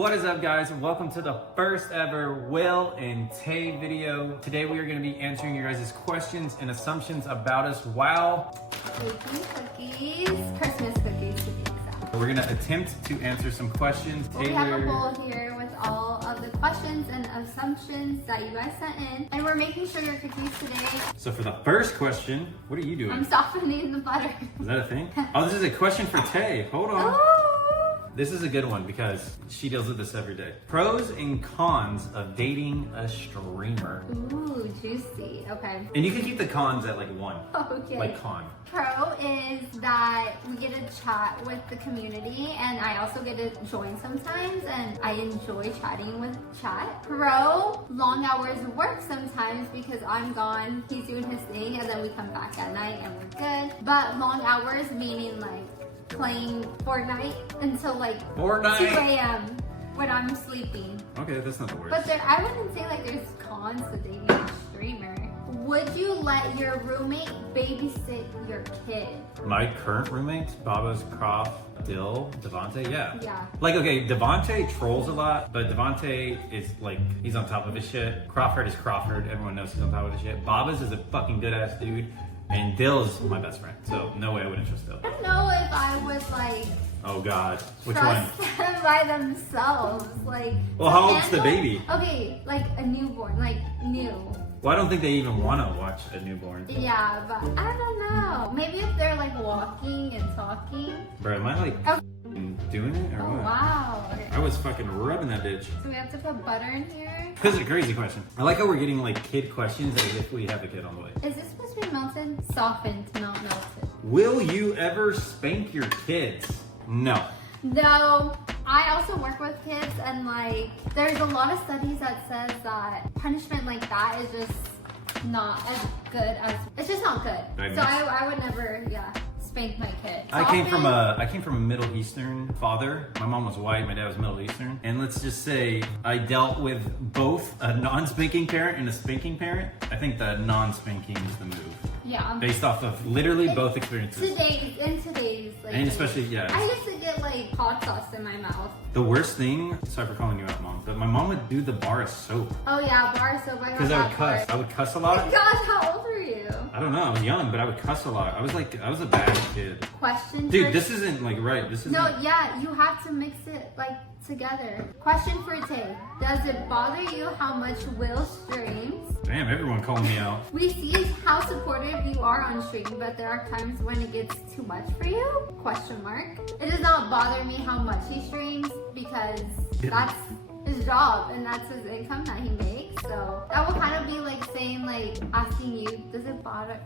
What is up, guys, and welcome to the first ever Will and Tay video. Today we are going to be answering your guys' questions and assumptions about us while baking cookies, Christmas cookies to be exact. We're going to attempt to answer some questions. Well, we have a bowl here with all of the questions and assumptions that you guys sent in, and we're making sugar cookies today. So for the first question, what are you doing? I'm softening the butter. Is that a thing? Oh, this is a question for Tay. Hold on. Oh. This is a good one because she deals with this every day. Pros and cons of dating a streamer. Ooh, juicy. Okay. And you can keep the cons at like 1. Okay. Like con. Pro is that we get to chat with the community, and I also get to join sometimes, and I enjoy chatting with chat. Pro, long hours of work sometimes because I'm gone, he's doing his thing, and then we come back at night and we're good. But long hours meaning like playing Fortnite until like 2 a.m. when I'm sleeping. Okay, that's not the worst. But I wouldn't say like there's cons to dating a streamer. Would you let your roommate babysit your kid? My current roommates, Baba's Croft, Dill, Devontae, yeah. Yeah. Like, okay, Devontae trolls a lot, but Devontae is like, he's on top of his shit. Crawford is Crawford, everyone knows he's on top of his shit. Baba's is a fucking good ass dude, and Dill's my best friend, so no way I wouldn't trust Dill. I don't know if I would like Oh God, which trust one? them by themselves. Like, Well, how old's the baby? Okay, like a newborn, like new. Well, I don't think they even want to watch a newborn. Yeah, but I don't know. Maybe if they're like walking and talking. Bro, am I like doing it or Oh what? wow. Okay. I was fucking rubbing that bitch. So we have to put butter in here. This is a crazy question. I like how we're getting like kid questions as if we have a kid on the way. Is this supposed to be melted? Softened, not melted. Will you ever spank your kids? No. No, I also work with kids, and like there's a lot of studies that says that punishment like that is just not as good as, it's just not good. So I would never, spank my kid. I came from a Middle Eastern father. My mom was white, my dad was Middle Eastern. And let's just say I dealt with both a non-spanking parent and a spanking parent. I think the non-spanking is the move. Yeah. Based off of literally both experiences. In today's like, and especially, I used to get like hot sauce in my mouth. The worst thing, sorry for calling you out, Mom, but my mom would do the bar of soap. Oh yeah, bar soap. Because I would cuss. I would cuss a lot. Oh my gosh, how old were you? I don't know. I was young, but I would cuss a lot. I was a bad kid. Question. Dude, this isn't like right. This isn't. No, yeah, you have to mix it like together. Question for Tay. Does it bother you how much Will streams? Damn, everyone calling me out. We see how supportive you are on stream, but there are times when it gets too much for you? Question mark. It does not bother me how much he streams because that's his job and that's his income that he makes. So that will kind of be like saying, like asking you, does it bother?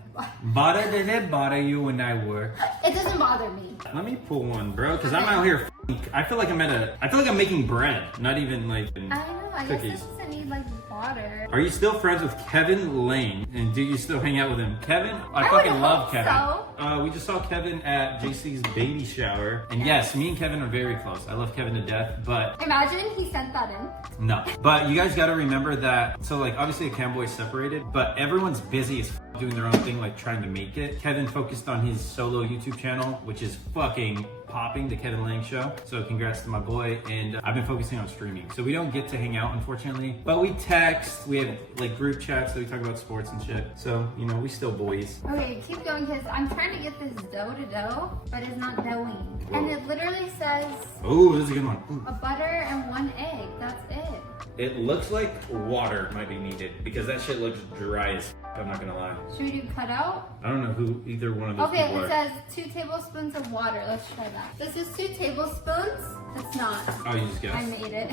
Does it bother you when I work? It doesn't bother me. Let me pull one, bro, because I'm out here. I feel like I'm making bread, not even like I know. I cookies. guess it doesn't need like water. Are you still friends with Kevin Lane? And do you still hang out with him? Kevin? I would fucking love hope Kevin. so. We just saw Kevin at JC's baby shower. And yes, me and Kevin are very close. I love Kevin to death, but Imagine he sent that in. no. But you guys gotta remember that, so like obviously the Camboy is separated, but everyone's busy as doing their own thing, like trying to make it. Kevin focused on his solo YouTube channel, which is fucking popping, the Kevin Lang Show. So congrats to my boy. And I've been focusing on streaming. So we don't get to hang out, unfortunately, but we text, we have like group chats, so we talk about sports and shit. So, you know, we still boys. Okay, keep going because I'm trying to get this dough to dough, but it's not doughing. And it literally says Oh, this is a good one. Ooh. a butter and 1 egg. That's it. It looks like water might be needed because that shit looks dry as I'm not gonna lie. Should we do cutout? I don't know who either one of those Okay, people it are. says 2 tablespoons of water. Let's try that. This is 2 tablespoons. It's not. Oh, you just guessed. I made it.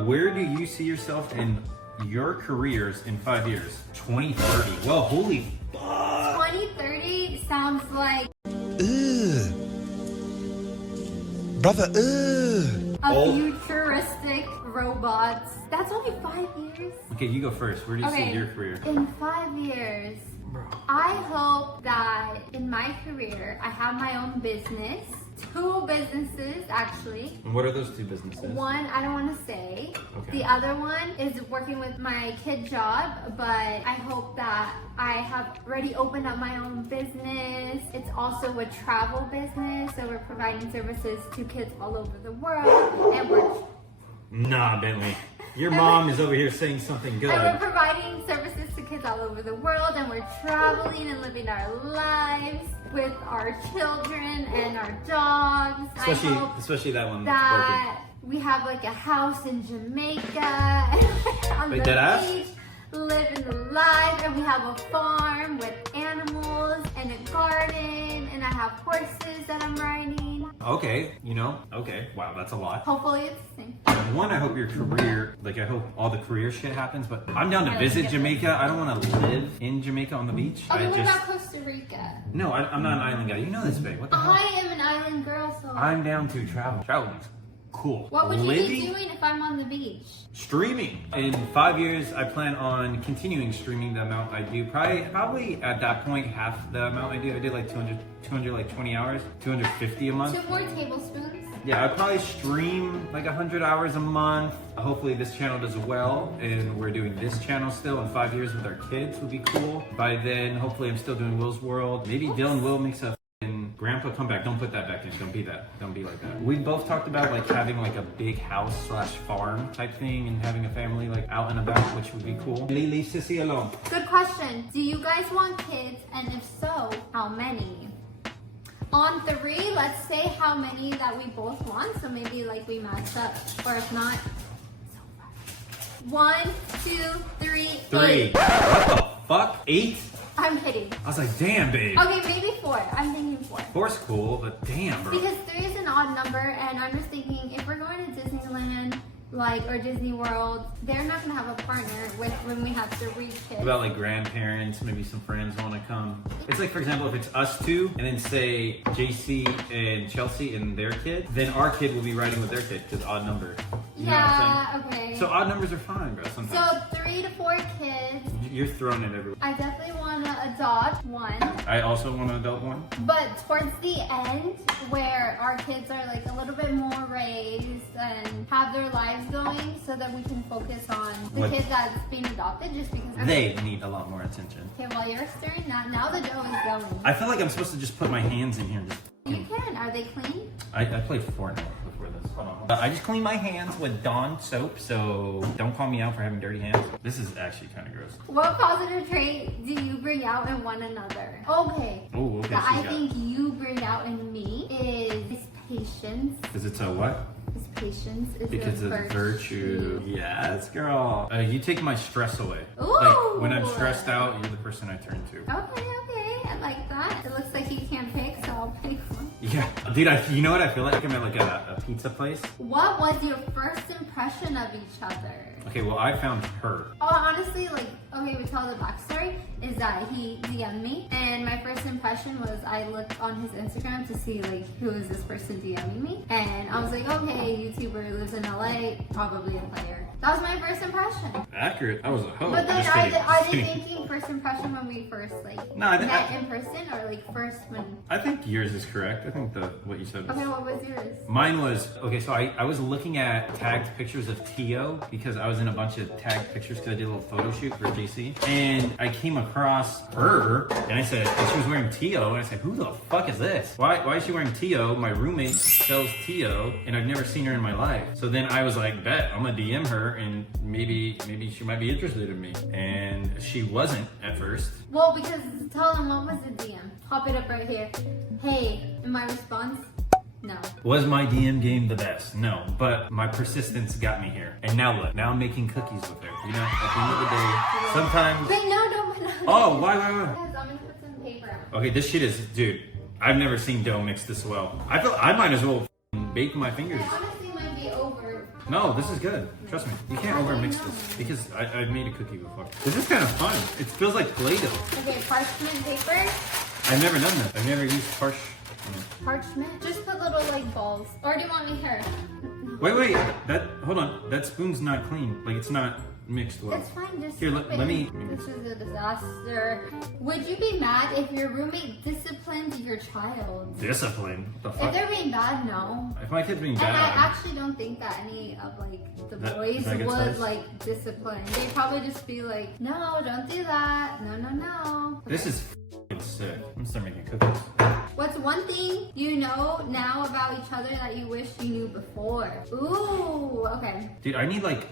Where do you see yourself in your careers in 5 years? 2030. Well, holy fuck. 2030 sounds like Brother, a futuristic robots. That's only 5 years. Okay, you go first. Where do you see your career? In 5 years, I hope that in my career, I have my own business. 2 businesses, actually. And what are those 2 businesses? One, I don't want to say. Okay. The other one is working with my kid job, but I hope that I have already opened up my own business. It's also a travel business, so we're providing services to kids all over the world, and we're Nah, Bentley. Your mom is over here saying something good. And we're providing services to kids all over the world, and we're traveling and living our lives with our children and our dogs. Especially that one that we have like a house in Jamaica on Wait, the deadass? beach, living the life, and we have a farm with animals and a garden, and I have horses that I'm riding. Okay, okay. Wow, that's a lot. Hopefully it's the same. One, I hope your career, I hope all the career shit happens, but I'm down to visit Jamaica. I don't want to live in Jamaica on the beach. Okay, what about Costa Rica? No, I'm not an island guy. You know this, babe. What the hell? I am an island girl, so I'm down to travel. Traveling's cool. what would you Living? be doing if I'm on the beach? Streaming. In 5 years, I plan on continuing streaming the amount I do. Probably at that point, half the amount I do. I did like 200 like 20 hours, 250 a month. 2 more tablespoons. Yeah, I'd probably stream like 100 hours a month. Hopefully this channel does well, and we're doing this channel still in 5 years with our kids would be cool. By then, hopefully I'm still doing Will's World. Maybe Dylan Will makes a grandpa comeback. Don't put that back in. Don't be that. Don't be like that. We both talked about like having like a big house / farm type thing and having a family like out and about, which would be cool. Leave Sissy alone. Good question. Do you guys want kids? And if so, how many? On 3, let's say how many that we both want. So maybe like we match up. Or if not, 1, 2, 3, 3. 8. What the fuck? 8? I'm kidding. I was like, damn, babe. Okay, maybe 4. I'm thinking 4. 4's cool, but damn, bro. Because 3 is an odd number, and I'm just thinking if we're going to Disneyland, or Disney World, they're not gonna have a partner with when we have 3 kids. What about like grandparents, maybe some friends want to come? It's like, for example, if it's us 2 and then say JC and Chelsea and their kid, then our kid will be riding with their kid because odd number. You know what I'm saying? Okay. So odd numbers are fine, bro, sometimes. So 3 to 4 kids. You're throwing it everywhere. I definitely want to adopt one. I also want to adopt one. But towards the end, where our kids are like a little bit more raised and have their lives going, so that we can focus on the kid that's being adopted, just because they need a lot more attention. Okay, while you're stirring that, now the dough is going. I feel like I'm supposed to just put my hands in here and just. You can. Are they clean? I played Fortnite before this. Hold on. I just clean my hands with Dawn soap, so don't call me out for having dirty hands. This is actually kind of gross. What positive trait do you bring out in one another? Okay. Oh, okay. That I think you bring out in me is patience. Because it's a what? Is patience. Is Because a it's virtue. Yes, girl. You take my stress away. Ooh. Like when I'm stressed out, you're the person I turn to. Okay. I like that. It looks like you can't pick, so I'll pick one. Yeah, dude. You know what I feel like? I'm at like a pizza place. What was your first impression of each other? Okay, well I found her. Oh, honestly, we tell the backstory is that he DM'd me, and my first impression was I looked on his Instagram to see who is this person DMing me, and I was like, okay, YouTuber, lives in LA, probably a player. That was my first impression. Accurate. I was a hoe. But then are they thinking first impression when we first met in person, or first when? I think yours is correct. I think what you said. Okay, what was yours? Mine was okay. So I was looking at tagged pictures of Tio because I was in a bunch of tagged pictures because I did a little photo shoot for JC, and I came across her, and I said, and she was wearing Tio, and I said, who the fuck is this? Why is she wearing Tio? My roommate sells Tio, and I've never seen her in my life. So then I was like, bet I'm gonna DM her, and maybe she might be interested in me, and she wasn't at first. Well, because tell them what was the DM. Pop it up right here. Hey, and my response. No. Was my DM game the best? No, but my persistence got me here. And now look, now I'm making cookies with her. You know, at the end of the day, sometimes... Wait, no. Oh, why? Because I'm gonna put some paper on. Okay, this shit is, dude, I've never seen dough mixed this well. I feel I might as well bake my fingers. It honestly might be over. No, this is good. Trust me. You can't over mix this because I've made a cookie before. This is kind of fun. It feels like Play-Doh. Okay, parchment paper. I've never done that. I've never used Parchment? Just put little balls. Or do you want me here? Wait. Hold on. That spoon's not clean. It's not mixed well. It's fine, just here, let me. This is a disaster. Would you be mad if your roommate disciplined your child? Discipline? What the fuck? If they're being bad, no. If my kid's being bad. And I actually don't think that any of the boys would discipline. They'd probably just be like, no, don't do that. No. This is silly. sick. I'm gonna start making cookies. What's one thing you know now about each other that you wish you knew before? Ooh, okay. Dude, I need like,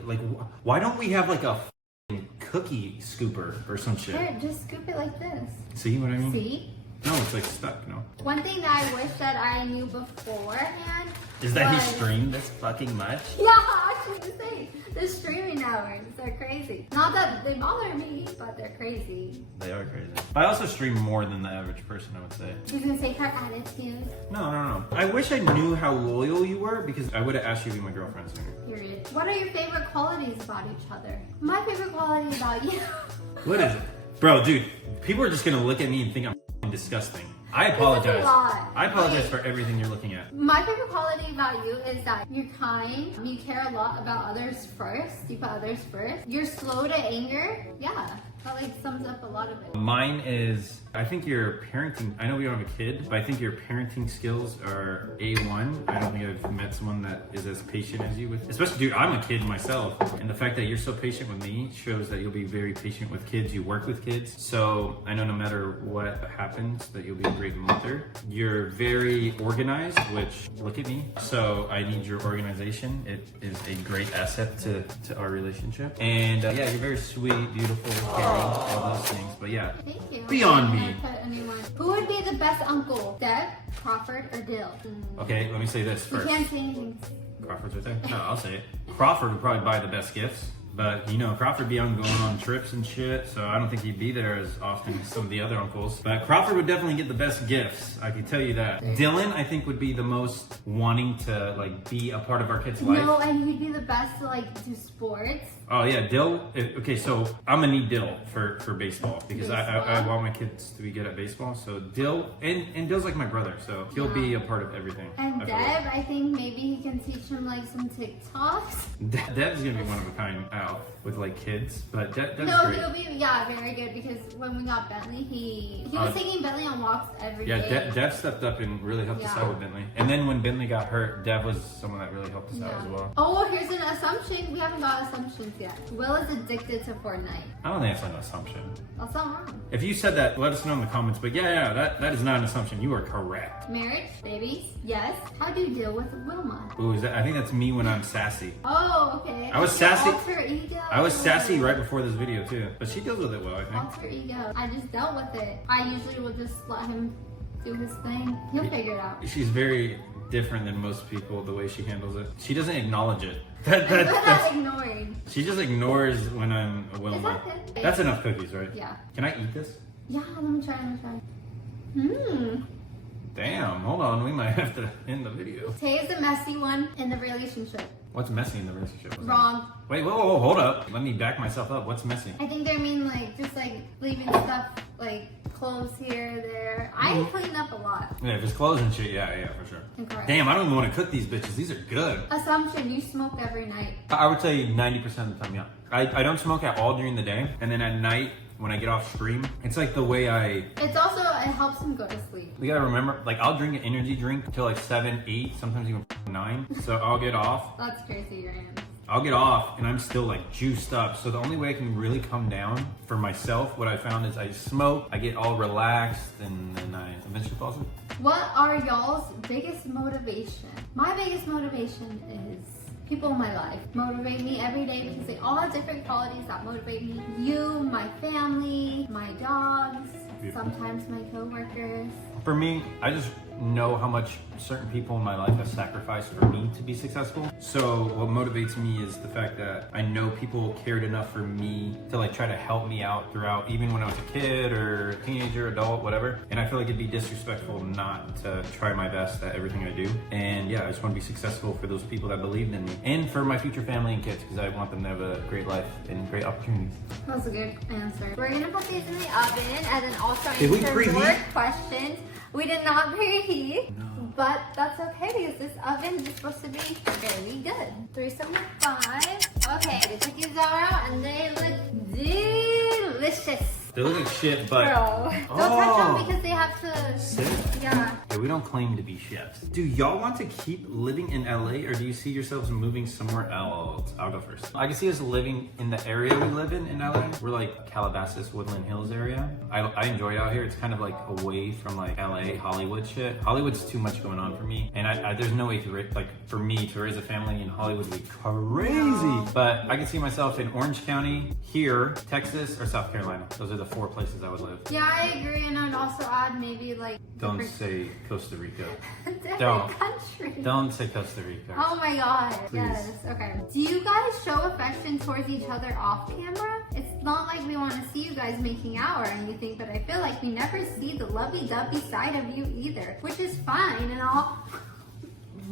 why don't we have like a f***ing cookie scooper or some shit? Here, just scoop it like this. See what I mean? See? No, it's like stuck, no? One thing that I wish that I knew beforehand Is that he was- streamed this fucking much? Yeah, actually the same. The streaming hours, they're crazy. Not that they bother me, but they're crazy. They are crazy. I also stream more than the average person, I would say. He's gonna take her attitude. No. I wish I knew how loyal you were because I would have asked you to be my girlfriend sooner. Period. What are your favorite qualities about each other? My favorite quality about you. What is it? Bro, dude, people are just gonna look at me and think I'm f***ing disgusting. I apologize. a lot. I apologize for everything you're looking at. My favorite quality about you is that you're kind, you care a lot about others first, you put others first, you're slow to anger. Yeah, that like sums up a lot of it. Mine is, I think your parenting, I know we don't have a kid, but I think your parenting skills are A1. I don't think I've met someone that is as patient as you with, especially, dude, I'm a kid myself. And the fact that you're so patient with me shows that you'll be very patient with kids. You work with kids. So I know no matter what happens that you'll be a great mother. You're very organized, which, look at me. So I need your organization. It is a great asset to our relationship. And yeah, you're very sweet, beautiful, caring, all those things. But yeah, Thank you. Beyond me. Can I put anyone? Who would be the best uncle? Deb, Crawford, or Dill? okay, let me say this You first. can't say anything. Crawford's right there? No, I'll say it. Crawford would probably buy the best gifts. But, you know, Crawford be on going on trips and shit, so I don't think he'd be there as often as some of the other uncles. But Crawford would definitely get the best gifts, I can tell you that. Dylan, I think, would be the most wanting to, like, be a part of our kid's life. No, and he'd be the best to like do sports. Oh, yeah, Dill. Okay, so I'm gonna need Dill for baseball because I want my kids to be good at baseball. So Dill, and Dill's like my brother, so he'll be a part of everything. And I feel like. Deb, I think maybe he can teach him like some TikToks. Deb's gonna be one of a kind out with like kids, but Deb's No, great. he'll be very good because when we got Bentley, he was taking Bentley on walks every day. Yeah, Dev stepped up and really helped us out with Bentley. And then when Bentley got hurt, Dev was someone that really helped us out as well. Oh, here's an assumption. We haven't got assumptions yet. Will is addicted to Fortnite. I don't think that's an assumption. That's not wrong. If you said that, let us know in the comments. But yeah, that is not an assumption. You are correct. Marriage, babies, yes. How do you deal with Wilma? Ooh, I think that's me when I'm sassy. Oh, okay. I was sassy. Alter ego. I was sassy right before this video too, but she deals with it well, I think. Alter ego. I just dealt with it. I usually will just let him do his thing. He'll figure it out. She's very different than most people the way she handles it. She doesn't acknowledge it. That's That's, ignoring. she just ignores when I'm a Wilma. Is that good? That's enough cookies, right? Yeah. Can I eat this? Yeah, let me try. Damn, hold on, we might have to end the video. Tay is the messy one in the relationship. What's messy in the relationship? What's Wrong. that? Wait, whoa, hold up. Let me back myself up. What's messy? I think they mean like just like leaving stuff like clothes here, there. I clean up a lot. Yeah, if it's clothes and shit, yeah, for sure. Incorrect. Damn, I don't even want to cook these bitches. These are good. Assumption, you smoke every night. I would say 90% of the time, yeah. I don't smoke at all during the day, and then at night, when I get off stream, it's like the way It's also, it helps him go to sleep. we gotta remember, like I'll drink an energy drink till like 7, 8, sometimes even 9. So I'll get off. That's crazy, Ryan. I'll get off and I'm still like juiced up. So the only way I can really come down for myself, what I found is I smoke, I get all relaxed, and then I eventually fall asleep. What are y'all's biggest motivation? My biggest motivation is people in my life motivate me every day because they all have different qualities that motivate me. You, my family, my dogs, sometimes my coworkers. For me, I just know how much certain people in my life have sacrificed for me to be successful. So what motivates me is the fact that I know people cared enough for me to like try to help me out throughout, even when I was a kid or teenager, adult, whatever. And I feel like it'd be disrespectful not to try my best at everything I do. And yeah, I just want to be successful for those people that believed in me and for my future family and kids because I want them to have a great life and great opportunities. That was a good answer. We're gonna put these in the oven and then also Did we answer preheat? more questions. We did not preheat, but that's okay because this oven is supposed to be very good. 375. Okay, the cookies are out and they look delicious. They look like shit, but Bro, don't touch them because they have to. Sick. Yeah. Yeah, we don't claim to be chefs. Do y'all want to keep living in LA, or do you see yourselves moving somewhere else? I'll go first. I can see us living in the area we live in LA. We're like Calabasas, Woodland Hills area. I enjoy it out here. It's kind of like away from like LA, Hollywood shit. Hollywood's too much going on for me, and I there's no way to like for me to raise a family in Hollywood would be crazy. No. But I can see myself in Orange County, here, Texas, or South Carolina. Those are the 4 places I would live. Yeah, I agree, and I'd also add maybe like. Don't different- say Costa Rica. different Don't. countries. Don't say Costa Rica. Oh my god. Please. Yes. Okay. Do you guys show affection towards each other off camera? It's not like we want to see you guys making out or anything, but I feel like we never see the lovey-dovey side of you either, which is fine and all.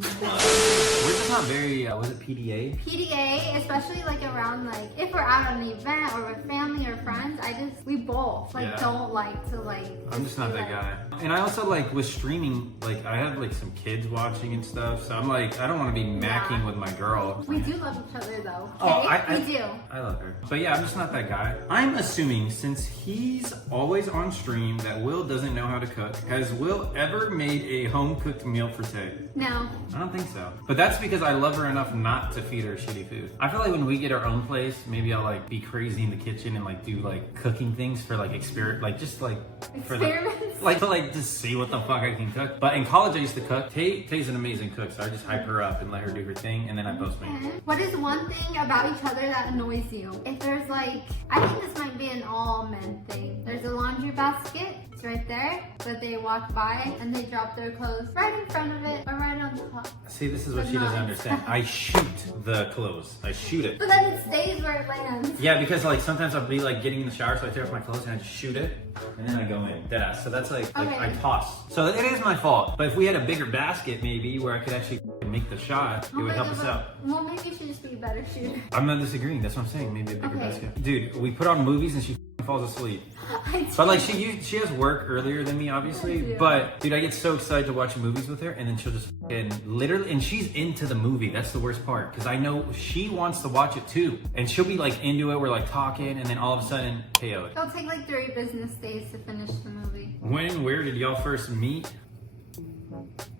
We're just not very, was it PDA? PDA, especially like around like if we're out on an event or with family or friends, we both like Yeah. don't like to like. I'm just not be that like- guy. And I also like with streaming, like I have like some kids watching and stuff, so I'm like, I don't want to be macking with my girl. We do love each other though. Oh, Okay? We do. I love her. But yeah, I'm just not that guy. I'm assuming since he's always on stream that Will doesn't know how to cook, has Will ever made a home cooked meal for Tay? No. I don't think so. But that's because I love her enough not to feed her shitty food. I feel like when we get our own place, maybe I'll like be crazy in the kitchen and like do like cooking things for like just like for the Experiments? like to like just see what the fuck I can cook. But in college I used to cook. Tay's an amazing cook, so I just hype her up and let her do her thing, and then I post me. What is one thing about each other that annoys you? If there's like, I think this might be an all men thing. There's a laundry basket, it's right there, but they walk by and they drop their clothes right in front of it or right on top. See, this is what she doesn't understand. I shoot the clothes. I shoot it. But then it stays where it lands. Yeah, because like sometimes I'll be like getting in the shower, so I tear off my clothes and I just shoot it, and then I go in. Deadass. So that's like Okay. I toss. So it is my fault. But if we had a bigger basket, maybe where I could actually make the shot, it Oh would my help God, us but- out. Well, maybe you should just be a better shooter. I'm not disagreeing. That's what I'm saying. Maybe a bigger Okay. basket. Dude, we put on movies and she falls asleep. I But like do. she has work earlier than me, obviously. Yeah. But dude, I get so excited to watch movies with her, and then she'll just literally, and she's into the movie. That's the worst part, because I know she wants to watch it too, and she'll be like into it. We're like talking, and then all of a sudden, KO'd. It'll take like 3 business days to finish the movie. When and where did y'all first meet?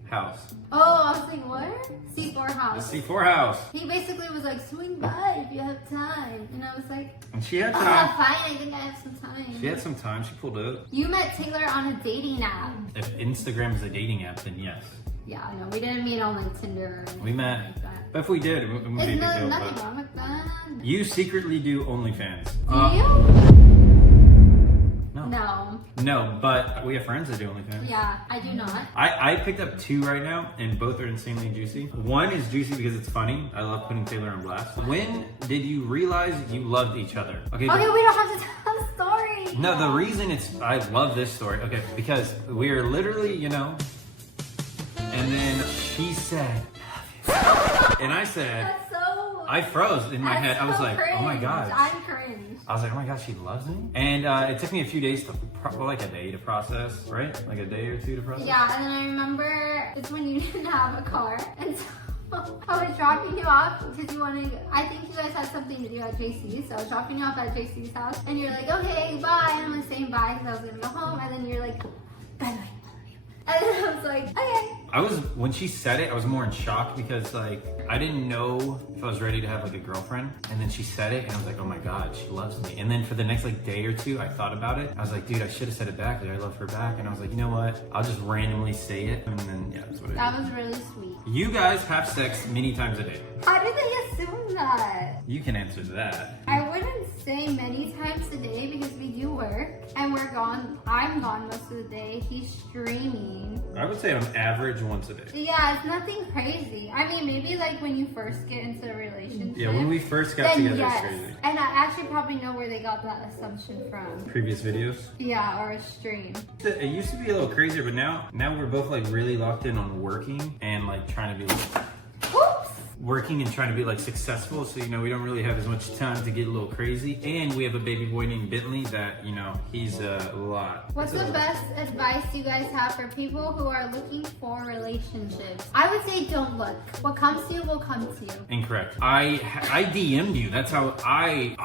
House. Oh, I was like, what? C4 The house. C4 house. He basically was like, swing by if you have time. And I was like, And she had oh, time. fine, I think I have some time. She had some time. She pulled up. You met Taylor on a dating app. If Instagram is a dating app, then yes. Yeah, no, we didn't meet on like Tinder or anything We met. like that. But if we did, it would be a There's big deal. nothing But wrong with that. you secretly do OnlyFans. Do you? No. No. No, but we have friends that do OnlyFans. Yeah, I do not. I picked up 2 right now, and both are insanely juicy. One is juicy because it's funny. I love putting Taylor on blast. When did you realize you loved each other? Okay. Okay, we don't have to tell the story. No, the reason I love this story, okay, because we are literally, and then she said, and I said, That's so. I froze in my that's head. I was so like, oh my cringe. God. I'm cringe. I was like, oh my God, she loves me? And it took me a few days like a day to process, right? Like a day or 2 to process. Yeah, and then I remember it's when you didn't have a car, and so I was dropping you off because you wanted. I think you guys had something to do at JC, so I was dropping you off at JC's house, and you're like, okay, bye. And I'm saying bye because I was gonna go home, and then you're like, by the way. And then I was like, okay. When she said it, I was more in shock because like, I didn't know if I was ready to have like a girlfriend. And then she said it and I was like, oh my God, she loves me. And then for the next like day or 2, I thought about it. I was like, dude, I should have said it back. Like, I love her back. And I was like, you know what? I'll just randomly say it. And then, yeah, that's what it That is. was really sweet. You guys have sex many times a day. How did they assume that? You can answer that. I wouldn't say many times a day because we do work and we're gone. I'm gone most of the day. He's streaming. I would say on average once a day. Yeah, it's nothing crazy. I mean, maybe like when you first get into a relationship. Yeah, when we first got then together, yes. it's crazy. And I actually probably know where they got that assumption from. Previous videos. Yeah, or a stream. It used to be a little crazier, but now we're both like really locked in on working and like trying to be like, Oops! working and trying to be like successful. So, you know, we don't really have as much time to get a little crazy. And we have a baby boy named Bentley that, you know, he's a lot. What's the best advice you guys have for people who are looking for relationships? I would say don't look. What comes to you will come to you. Incorrect. I DM'd you. That's how I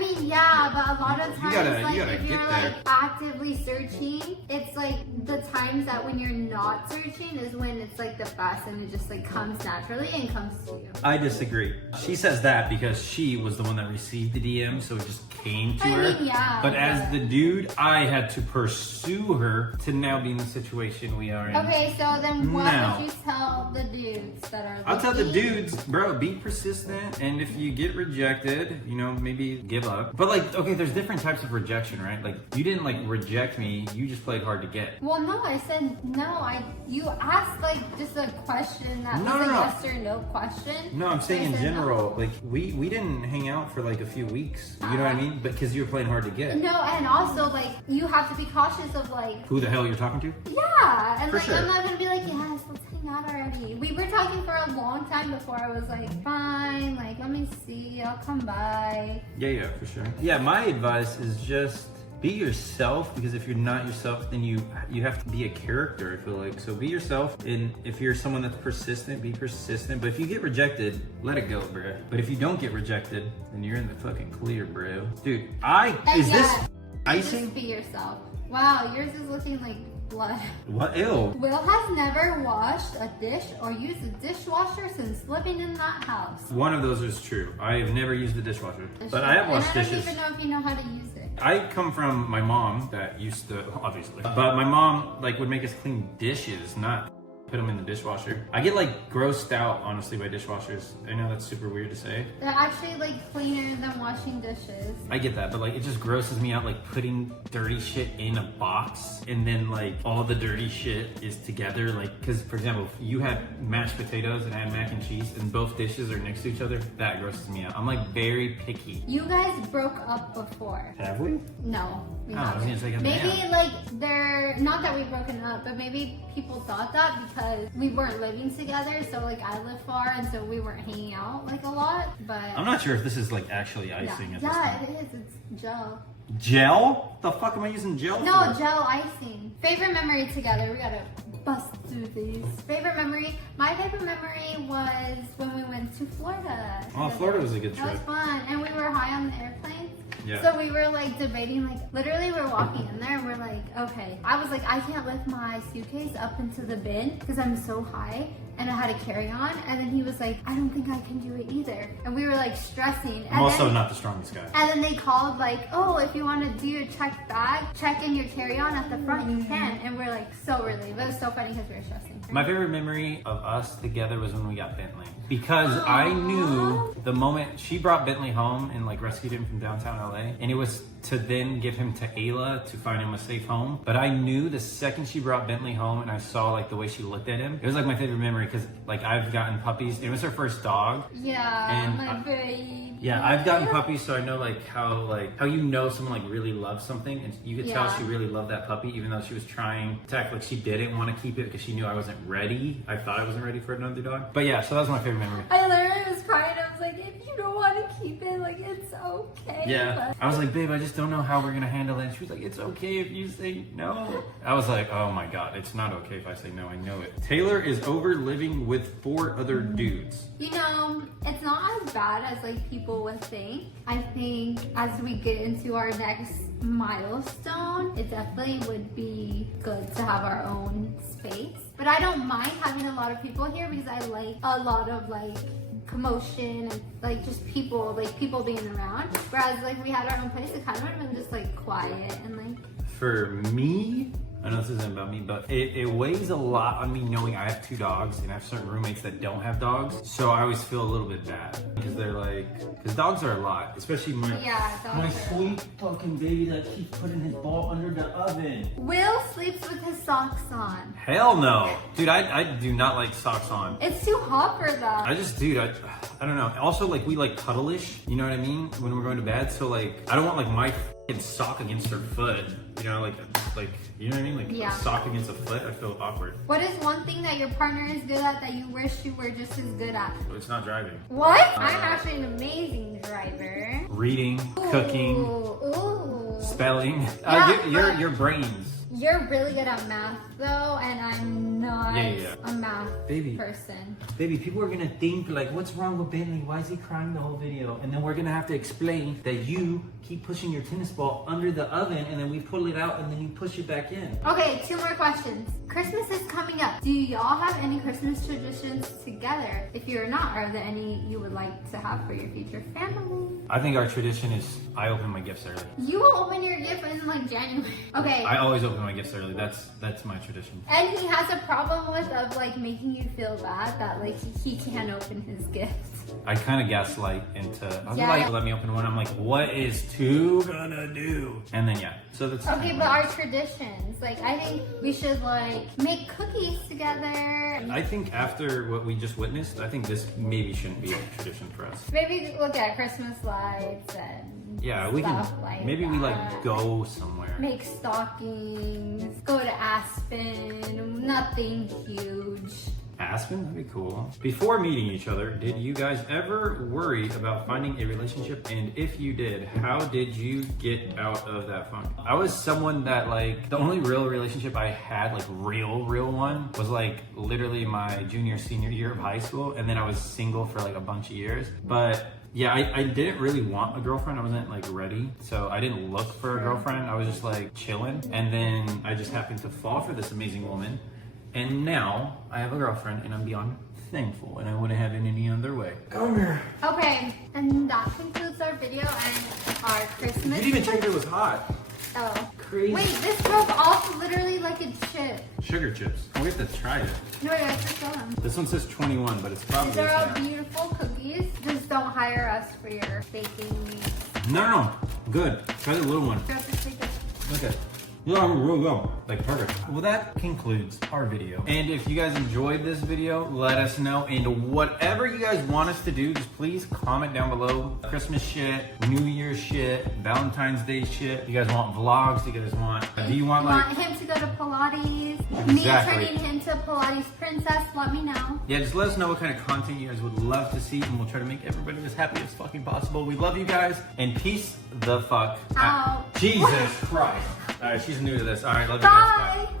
mean, yeah, but a lot of times, you gotta if you're get there. like actively searching, it's like the times that when you're not searching is when it's like the best and it just like comes naturally and comes to you. I disagree. She says that because she was the one that received the DM, so it just came to her. Mean, yeah. But as the dude, I had to pursue her to now be in the situation we are in. Okay, so then what Now. would you tell the dudes that are I'll tell the looking? dudes, bro, be persistent, and if you get rejected, you know, maybe give up. But like, okay, there's different types of rejection, right? Like, you didn't like reject me, you just played hard to get. Well, no, I said no. You asked like just a question that was a yes or no question. No, I'm saying I in said general, no. like we didn't hang out for like a few weeks. You know what I mean? Because you were playing hard to get. No, and also like you have to be cautious of like Who the hell you're talking to? yeah, and For like sure. I'm not gonna be like yes, let's hang out already. We were talking for a long time before I was like fine, like let me see, I'll come by. Yeah, for sure. Yeah, my advice is just be yourself, because if you're not yourself, then you have to be a character, I feel like. So be yourself, and if you're someone that's persistent, be persistent. But if you get rejected, let it go, bro. But if you don't get rejected, then you're in the fucking clear, bro. Dude, is this icing? Just be yourself. Wow, yours is looking like blood. What? Ew. Will has never washed a dish or used a dishwasher since living in that house. One of those is true. I have never used a dishwasher, but I have washed and I dishes. don't even know if you know how to use it. I come from my mom that used to, obviously, but my mom like would make us clean dishes, not put them in the dishwasher. I get like grossed out, honestly, by dishwashers. I know that's super weird to say. They're actually like cleaner than washing dishes. I get that, but like it just grosses me out, like putting dirty shit in a box and then like all the dirty shit is together. Like, because for example, if you had mashed potatoes and I had mac and cheese and both dishes are next to each other, that grosses me out. I'm like very picky. You guys broke up before. Have we? No, we Oh, I was haven't. gonna say, Maybe man. like they're not that we've broken up, but maybe people thought that because we weren't living together. So like I live far, and so we weren't hanging out like a lot. But I'm not sure if this is like actually icing at this yeah, point. it is. It's gel. Gel? The fuck am I using gel No, for? gel icing. Favorite memory together. We gotta bust through these. Favorite memory. My favorite memory was when we went to Florida. Oh, Florida was a good That was trip. fun, and we were high on the airplane. Yeah. So we were like debating, like literally we're walking in there and we're like, okay. I was like, I can't lift my suitcase up into the bin because I'm so high and I had to carry on. And then he was like, I don't think I can do it either. And we were like stressing. I'm also not the strongest guy. And then they called like, oh, if you want to do your checked bag, check in your carry-on at the front, you can. And we're like so relieved. It was so funny because we were stressing. My favorite memory of us together was when we got Bentley. Because I knew the moment she brought Bentley home and like rescued him from downtown LA, and it was to then give him to Ayla to find him a safe home. But I knew the second she brought Bentley home and I saw like the way she looked at him, it was like my favorite memory because like I've gotten puppies. It was her first dog. Yeah, And my baby. Yeah, I've gotten puppies, so I know like how you know someone like really loves something, and you could tell Yeah. she really loved that puppy, even though she was trying to act like she didn't want to keep it because she knew I wasn't ready. I thought I wasn't ready for another dog. But yeah, so that was my favorite memory. I literally was crying. I was like, if you don't want to keep it, like it's okay. Yeah, I was like, babe, I just don't know how we're gonna handle it. And she was like, it's okay if you say no. I was like, oh my god, it's not okay if I say no. I know it. Taylor is over living with 4 other dudes. You know, it's not as bad as like people would think. I think as we get into our next milestone, it definitely would be good to have our own space. But I don't mind having a lot of people here because I like a lot of like commotion and like just people being around. Whereas like we had our own place, it kind of would have been just like quiet and like. For me, I know this isn't about me, but it weighs a lot on me knowing I have 2 dogs and I have certain roommates that don't have dogs. So I always feel a little bit bad because because dogs are a lot, especially my dogs are. sweet fucking baby that keeps putting his ball under the oven. Will sleeps with his socks on. Hell no. Dude, I do not like socks on. It's too hot for that. I don't know. Also, like, we like cuddle-ish, you know what I mean? When we're going to bed. So, like, I don't want, like, my a sock against her foot. You know, like you know what I mean? Like Yeah. a sock against a foot. I feel awkward. What is one thing that your partner is good at that you wish you were just as good at? It's not driving. What? I'm actually an amazing driver. Reading, cooking, Ooh. spelling. Yeah, Your brains. You're really good at math though, and I'm not Yeah. a math Baby. person. Baby, people are gonna think like, what's wrong with Bentley? Why is he crying the whole video? And then we're gonna have to explain that you keep pushing your tennis ball under the oven, and then we pull it out, and then you push it back in. Okay, 2 more questions. Christmas is coming up. Do y'all have any Christmas traditions together? If you're not, are there any you would like to have for your future family? I think our tradition is I open my gifts early. You will open your gift in like January. Okay. I always open my gifts early. That's my tradition. And he has a problem with of like making you feel bad that like he can't open his gifts. I kind of gaslight into, I was Yeah. like, let me open one. I'm like, what is two gonna do? And then yeah, so that's Okay, but our traditions, like I think we should like make cookies together. I think after what we just witnessed, I think this maybe shouldn't be a tradition for us. Maybe look at Christmas lights and Yeah, we can. stuff like Maybe we like that. go somewhere. Make stockings, go to Aspen, nothing huge. Aspen, that'd be cool. Before meeting each other, did you guys ever worry about finding a relationship? And if you did, how did you get out of that funk? I was someone that like, the only real relationship I had, like real one, was like literally my junior, senior year of high school. And then I was single for like a bunch of years. But yeah, I didn't really want a girlfriend. I wasn't like ready. So I didn't look for a girlfriend. I was just like chilling. And then I just happened to fall for this amazing woman. And now I have a girlfriend and I'm beyond thankful and I wouldn't have it any other way. Come here. Okay, and that concludes our video and our Christmas. You didn't even check if it was hot. Oh. Crazy. Wait, this broke off literally like a chip. Sugar chips. We have to try it. No, you have to show them. This one says 21, but it's probably. These are all not. beautiful cookies. Just don't hire us for your baking needs. No. Good. Try the little one. You have to take this. Okay. Yeah, really well. Like perfect. Well, that concludes our video. And if you guys enjoyed this video, let us know. And whatever you guys want us to do, just please comment down below. Christmas shit, New Year's shit, Valentine's Day shit. You guys want vlogs? Do you guys want? Do you want like? Want him to go to Pilates? Exactly. Me turning him to Pilates princess? Let me know. Yeah, just let us know what kind of content you guys would love to see, and we'll try to make everybody as happy as fucking possible. We love you guys, and peace the fuck Out. Jesus Christ. All right, she's new to this. All right, love you guys. Bye. Bye.